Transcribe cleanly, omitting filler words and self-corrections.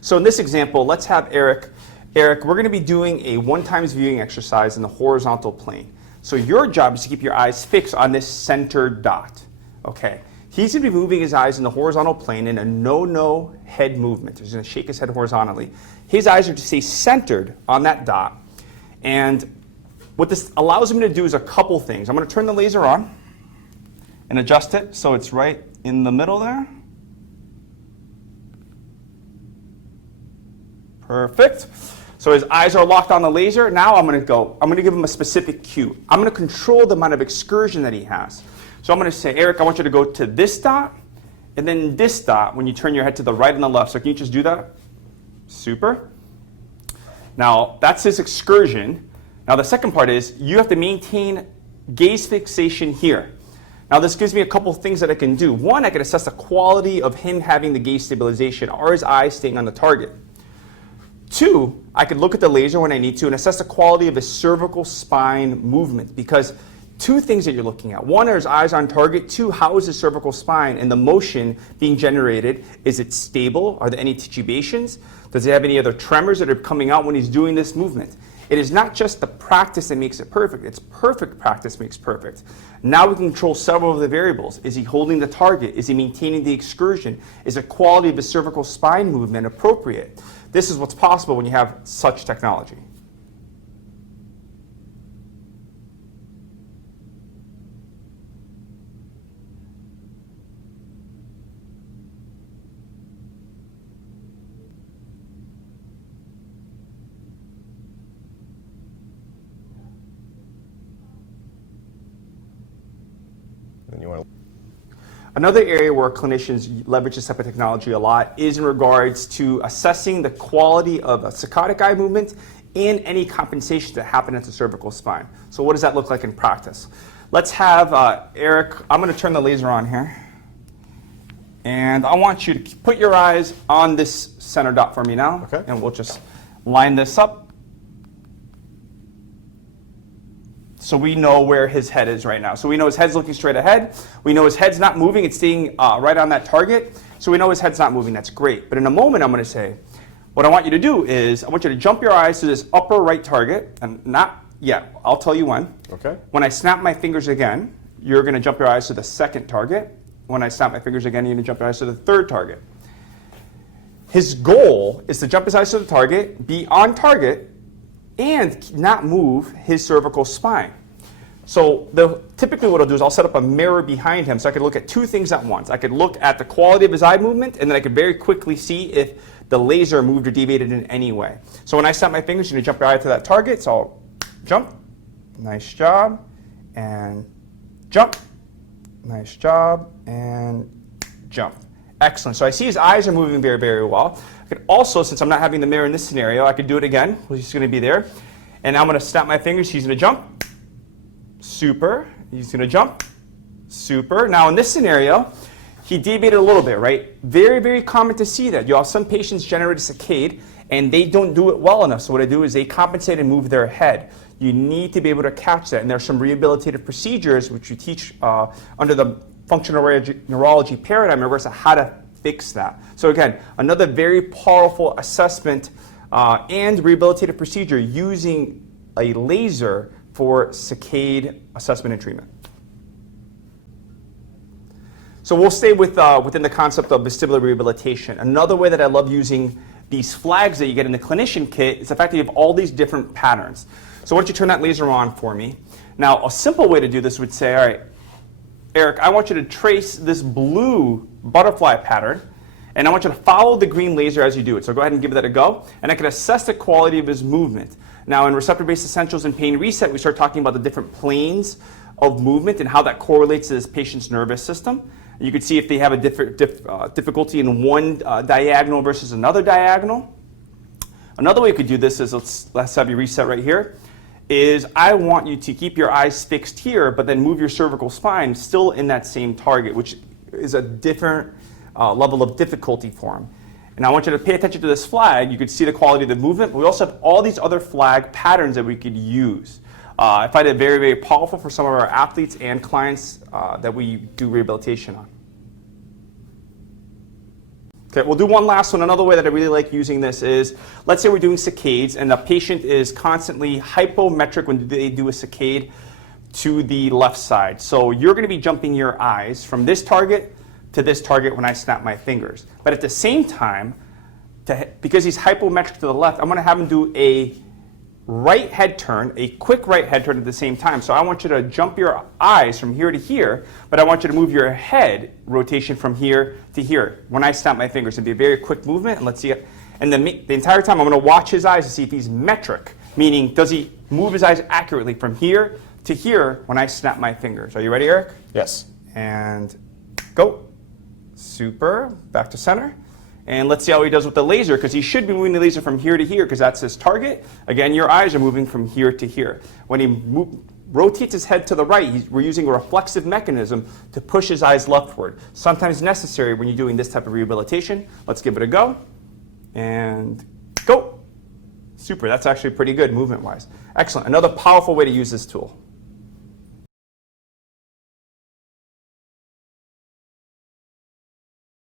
So in this example, let's have Eric. Eric, we're going to be doing a one-times viewing exercise in the horizontal plane. So your job is to keep your eyes fixed on this center dot. Okay. He's going to be moving his eyes in the horizontal plane in a no-no head movement. He's going to shake his head horizontally. His eyes are to stay centered on that dot. And what this allows him to do is a couple things. I'm going to turn the laser on and adjust it so it's right in the middle there. Perfect. So his eyes are locked on the laser. Now I'm going to give him a specific cue. I'm going to control the amount of excursion that he has. So I'm going to say, Eric, I want you to go to this dot, and then this dot when you turn your head to the right and the left. So can you just do that? Super. Now, that's his excursion. Now, the second part is you have to maintain gaze fixation here. Now, this gives me a couple of things that I can do. One, I can assess the quality of him having the gaze stabilization. Are his eyes staying on the target? Two, I could look at the laser when I need to and assess the quality of his cervical spine movement, because two things that you're looking at. One, are his eyes on target? Two, how is his cervical spine and the motion being generated? Is it stable? Are there any tubations? Does he have any other tremors that are coming out when he's doing this movement? It is not just the practice that makes it perfect. It's perfect practice makes perfect. Now we can control several of the variables. Is he holding the target? Is he maintaining the excursion? Is the quality of his cervical spine movement appropriate? This is what's possible when you have such technology. Another area where clinicians leverage this type of technology a lot is in regards to assessing the quality of a psychotic eye movement and any compensations that happen at the cervical spine. So what does that look like in practice? Let's have Eric, I'm going to turn the laser on here. And I want you to put your eyes on this center dot for me now. Okay. And we'll just line this up. So we know where his head is right now. So we know his head's looking straight ahead. We know his head's not moving. It's staying right on that target. So we know his head's not moving. That's great. But in a moment, I'm going to say, what I want you to do is I want you to jump your eyes to this upper right target. And not yet. I'll tell you when. Okay. When I snap my fingers again, you're going to jump your eyes to the second target. When I snap my fingers again, you're going to jump your eyes to the third target. His goal is to jump his eyes to the target, be on target, and not move his cervical spine. So typically what I'll do is I'll set up a mirror behind him so I could look at two things at once. I could look at the quality of his eye movement, and then I could very quickly see if the laser moved or deviated in any way. So when I snap my fingers, you're going to jump your eye to that target. So I'll jump. Nice job. And jump. Nice job. And jump. Excellent. So I see his eyes are moving very, very well. I could also, since I'm not having the mirror in this scenario, I could do it again. He's going to be there. And I'm going to snap my fingers. He's going to jump. Super. He's going to jump. Super. Now in this scenario, he deviated a little bit, right? Very, very common to see that. You have some patients generate a cicade, and they don't do it well enough. So what I do is they compensate and move their head. You need to be able to catch that. And there are some rehabilitative procedures which you teach under the functional neurology paradigm in regards to how to fix that. So again, another very powerful assessment and rehabilitative procedure using a laser for cicade assessment and treatment. So we'll stay with, within the concept of vestibular rehabilitation. Another way that I love using these flags that you get in the clinician kit is the fact that you have all these different patterns. So why don't you turn that laser on for me? Now, a simple way to do this would say, all right, Eric, I want you to trace this blue butterfly pattern, and I want you to follow the green laser as you do it. So go ahead and give that a go, and I can assess the quality of his movement. Now, in receptor-based essentials and pain reset, we start talking about the different planes of movement and how that correlates to this patient's nervous system. And you can see if they have a difficulty in one diagonal versus another diagonal. Another way you could do this is, let's have you reset right here, is I want you to keep your eyes fixed here, but then move your cervical spine still in that same target, which is a different level of difficulty for him. And I want you to pay attention to this flag. You can see the quality of the movement, but we also have all these other flag patterns that we could use. I find it very, very powerful for some of our athletes and clients that we do rehabilitation on. Okay, we'll do one last one. Another way that I really like using this is, let's say we're doing cicades and the patient is constantly hypometric when they do a cicade to the left side. So you're going to be jumping your eyes from this target to this target when I snap my fingers. But at the same time, because he's hypometric to the left, I'm going to have him do a right head turn, a quick right head turn at the same time. So I want you to jump your eyes from here to here, but I want you to move your head rotation from here to here. When I snap my fingers, it'll be a very quick movement, and let's see it. And the entire time I'm going to watch his eyes to see if he's metric, meaning does he move his eyes accurately from here to here when I snap my fingers. Are you ready, Eric? Yes. And go. Super. Back to center. And let's see how he does with the laser, because he should be moving the laser from here to here, because that's his target. Again, your eyes are moving from here to here. When he rotates his head to the right, we're using a reflexive mechanism to push his eyes leftward. Sometimes necessary when you're doing this type of rehabilitation. Let's give it a go. And go. Super. That's actually pretty good movement-wise. Excellent. Another powerful way to use this tool.